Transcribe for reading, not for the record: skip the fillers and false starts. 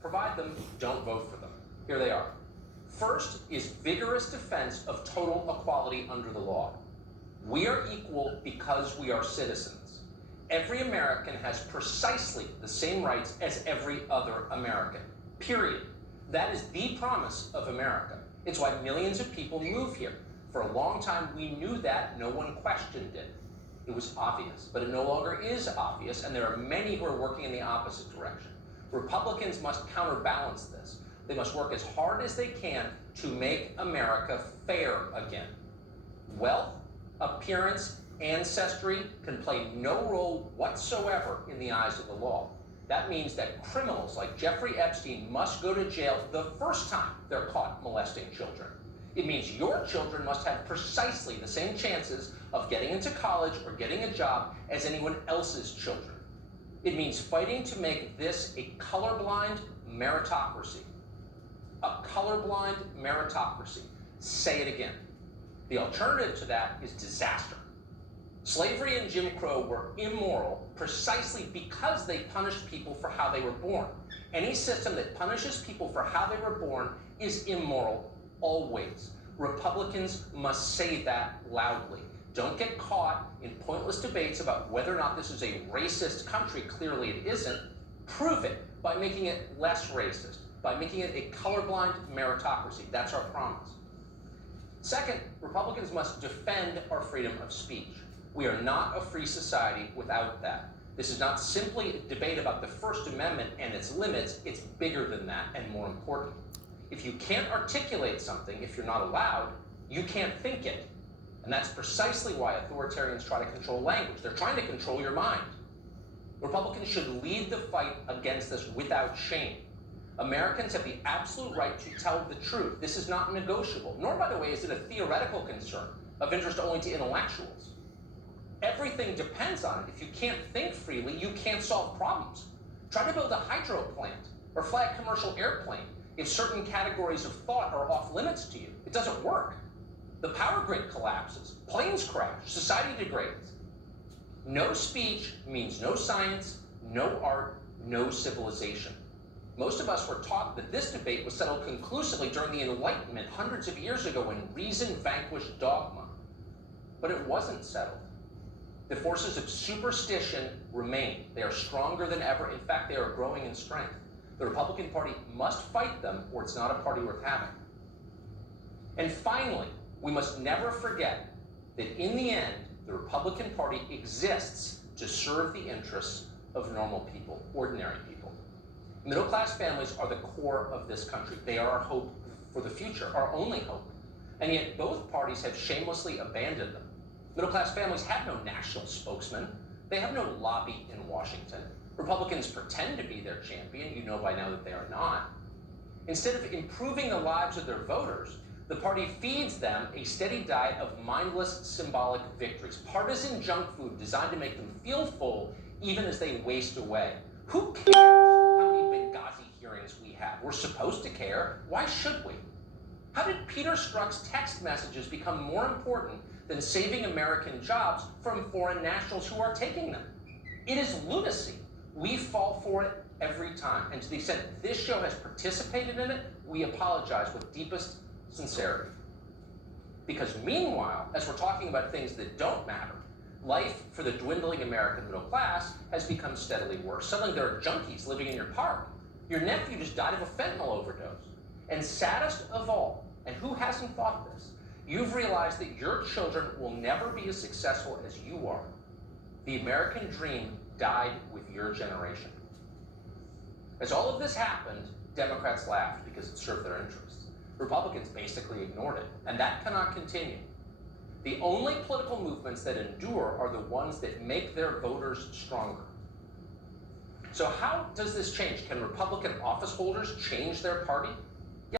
provide them, don't vote for them. Here they are. First is vigorous defense of total equality under the law. We are equal because we are citizens. Every American has precisely the same rights as every other American, period. That is the promise of America. It's why millions of people move here. For a long time, we knew that, no one questioned it. It was obvious, but it no longer is obvious, and there are many who are working in the opposite direction. Republicans must counterbalance this. They must work as hard as they can to make America fair again. Wealth, appearance, ancestry can play no role whatsoever in the eyes of the law. That means that criminals like Jeffrey Epstein must go to jail the first time they're caught molesting children. It means your children must have precisely the same chances of getting into college or getting a job as anyone else's children. It means fighting to make this a colorblind meritocracy. A colorblind meritocracy. Say it again. The alternative to that is disaster. Slavery and Jim Crow were immoral precisely because they punished people for how they were born. Any system that punishes people for how they were born is immoral, always. Republicans must say that loudly. Don't get caught in pointless debates about whether or not this is a racist country. Clearly it isn't. Prove it by making it less racist, by making it a colorblind meritocracy. That's our promise. Second, Republicans must defend our freedom of speech. We are not a free society without that. This is not simply a debate about the First Amendment and its limits. It's bigger than that and more important. If you can't articulate something, if you're not allowed, you can't think it. And that's precisely why authoritarians try to control language. They're trying to control your mind. Republicans should lead the fight against this without shame. Americans have the absolute right to tell the truth. This is not negotiable, nor, by the way, is it a theoretical concern of interest only to intellectuals. Everything depends on it. If you can't think freely, you can't solve problems. Try to build a hydro plant or fly a commercial airplane if certain categories of thought are off limits to you. It doesn't work. The power grid collapses, planes crash, society degrades. No speech means no science, no art, no civilization. Most of us were taught that this debate was settled conclusively during the Enlightenment hundreds of years ago when reason vanquished dogma. But it wasn't settled. The forces of superstition remain. They are stronger than ever. In fact, they are growing in strength. The Republican Party must fight them, or it's not a party worth having. And finally, we must never forget that in the end, the Republican Party exists to serve the interests of normal people, ordinary people. Middle-class families are the core of this country. They are our hope for the future, our only hope. And yet both parties have shamelessly abandoned them. Middle-class families have no national spokesman. They have no lobby in Washington. Republicans pretend to be their champion. You know by now that they are not. Instead of improving the lives of their voters, the party feeds them a steady diet of mindless symbolic victories, partisan junk food designed to make them feel full even as they waste away. Who cares how many Benghazi hearings we have? We're supposed to care. Why should we? How did Peter Strzok's text messages become more important than saving American jobs from foreign nationals who are taking them? It is lunacy. We fall for it every time. And to the extent this show has participated in it, we apologize with deepest sincerity. Because meanwhile, as we're talking about things that don't matter, life for the dwindling American middle class has become steadily worse. Suddenly there are junkies living in your park. Your nephew just died of a fentanyl overdose. And saddest of all, and who hasn't thought this, you've realized that your children will never be as successful as you are. The American dream died with your generation. As all of this happened, Democrats laughed because it served their interests. Republicans basically ignored it, and that cannot continue. The only political movements that endure are the ones that make their voters stronger. So how does this change? Can Republican office holders change their party?